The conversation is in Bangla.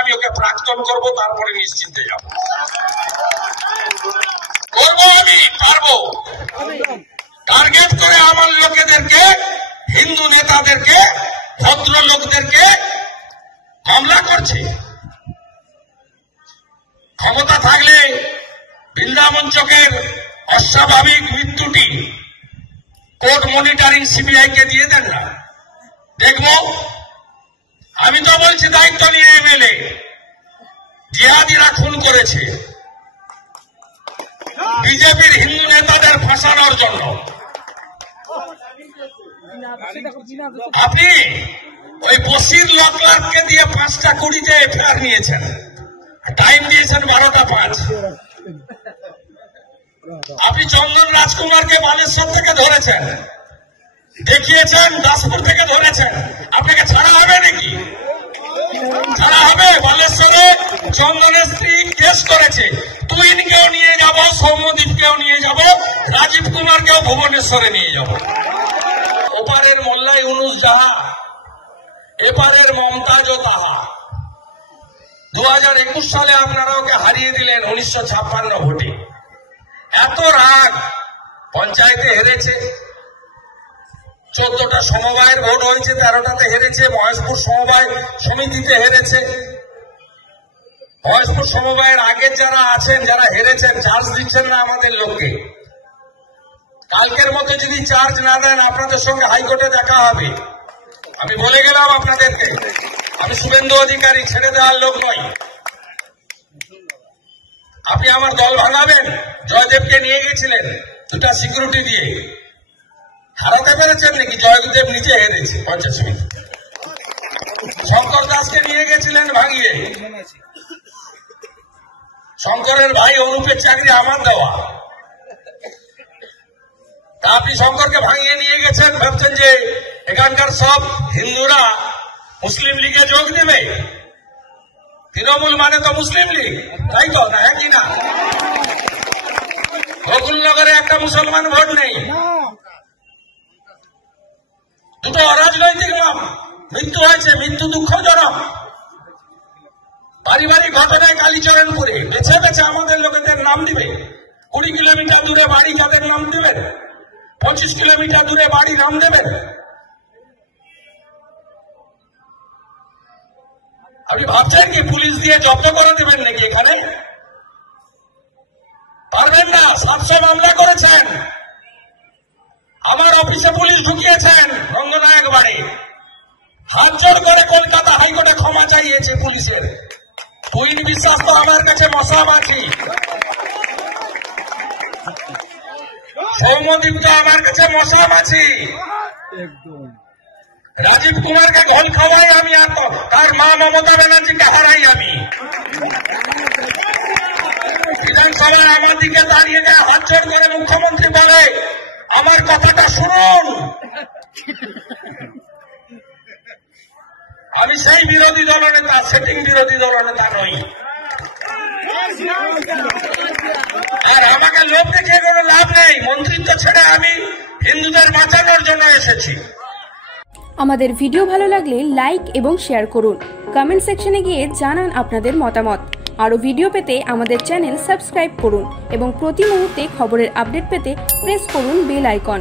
আমি ওকে প্রাক্তন করব, তারপরে নিশ্চিন্তে যাব। করবো, আমি পারবো। টার্গেট করে আমার লোকেদেরকে, হিন্দু নেতাদেরকে, ভদ্রলোকদেরকে হামলা করছে। ক্ষমতা থাকলে বৃন্দাবন চকের অস্বাভাবিক মৃত্যুটি কোর্ট মনিটরিং সিবিআই কে দিয়ে দেন না, দেখবো। আমি তো বলছি দায়িত্ব নিয়ে এমএলএ জিহাদিরা খুন করেছে বিজেপির হিন্দু নেতাদের ফাঁসানোর জন্য। আপনি ওই বসির ল ক্লার্ককে দিয়ে 5টা 20তে এফআইআর নিয়েছেন, টাইম দিয়েছেন 12টা 5। আপনি চন্দন রাজকুমারকে বালেশ্বর থেকে ধরেছেন, দেখিয়েছেন দাসপুর থেকে ধরেছেন। আপনাকে ছাড়া হবে নাকি? ছাড়া হবে? বালেশ্বরে চন্দনের স্ত্রী কেস করেছে, তুইনকেও নিয়ে যাব, সৌম্যদীপকেও নিয়ে যাব, রাজীব কুমারকেও ভুবনেশ্বরে নিয়ে যাব। ওপারের মোল্লা ইউনুস যাহা, এপারের মমতাজ তাহা। 2021 সালে আপনারা ওকে হারিয়ে দিলেন 1956 ভোটে। এত রাগ, পঞ্চায়েতে হেরেছে, 14টা সমবায়ের ভোট হয়েছে, 13টাতে হেরেছে। মহেশপুর সমবায় সমিতিতে হেরেছে। মহেশপুর সমবায়ের আগের যারা আছেন, যারা হেরেছেন, চার্জ দিচ্ছেন না আমাদের লোককে। কালকের মতো যদি চার্জ না দেন, আপনাদের সঙ্গে হাইকোর্টে দেখা হবে। আমি বলে গেলাম আপনাদেরকে, আমি শুভেন্দু অধিকারী ছেড়ে দেওয়ার লোক নই। আপনি আমার দল ভাঙাবেন? জয়দেবকে নিয়ে গেছিলেন 2টা সিকিউরিটি দিয়ে, হারাতে পেরেছেন নাকি? জয়দেব নিজে হেরেছে পঞ্চায়েত সমিতি। শঙ্কর দাসকে নিয়ে গেছিলেন ভাঙিয়ে, শঙ্করের ভাই অনুপের চাকরি আমার দেওয়া। তা আপনি শঙ্করকে ভাঙিয়ে নিয়ে গেছেন, ভাবছেন যে এখানকার সব হিন্দুরা মুসলিম লীগে যোগ দেবে। তৃণমূল মানে তো মুসলিম লীগ, তাই তো? না, কি না? গোকুলনগরে একটা মুসলমান ভোট নেই। দুটো অরাজনৈতিক নাম মৃত্যু হয়েছে, মৃত্যু দুঃখজনক। পারিবারিক ঘটনায় কালীচরণপুরে বেছে বেছে আমাদের লোকেদের নাম দিবে। 20 কিলোমিটার দূরে বাড়ি, যাদের নাম দেবেন। 25 কিলোমিটার দূরে বাড়ি, নাম দেবেন। আপনি ভাবছেন কি পুলিশ দিয়ে জব্দ করে দেবেন নাকি? এখানে পারবেন না। 700 মামলা করেছেন, আমার অফিসে পুলিশ ঢুকিয়েছেন রঙ্গনায়ক বাড়ি। হাত জোর করে কলকাতা হাইকোর্টে ক্ষমা চাইয়েছে পুলিশের। তুইন বিশ্বাস তো আমার কাছে মশা মাছি, সৌম্যদীপটা আমার কাছে মশা মাছি। রাজীব কুমারকে ঘোল খাওয়াই আমি, আর তার মা মমতা ব্যানার্জিকে হারাই আমি। বিধানসভায় আমার দিকে দাঁড়িয়ে দেয়, হাত জোর করে মুখ্যমন্ত্রী বলে, আমার কথাটা শুনুন। আমি সেই বিরোধী দলনেতা, সেটিং বিরোধী দলনেতা নই। আর আমাকে লোক দেখিয়ে কোনো লাভ নেই। মন্ত্রিত্ব ছেড়ে আমি হিন্দুদের বাঁচানোর জন্য এসেছি। আমাদের ভিডিও ভালো লাগলে লাইক এবং শেয়ার করুন। কমেন্ট সেকশনে গিয়ে জানান আপনাদের মতামত। আরও ভিডিও পেতে আমাদের চ্যানেল সাবস্ক্রাইব করুন এবং প্রতি মুহূর্তে খবরের আপডেট পেতে প্রেস করুন বেল আইকন।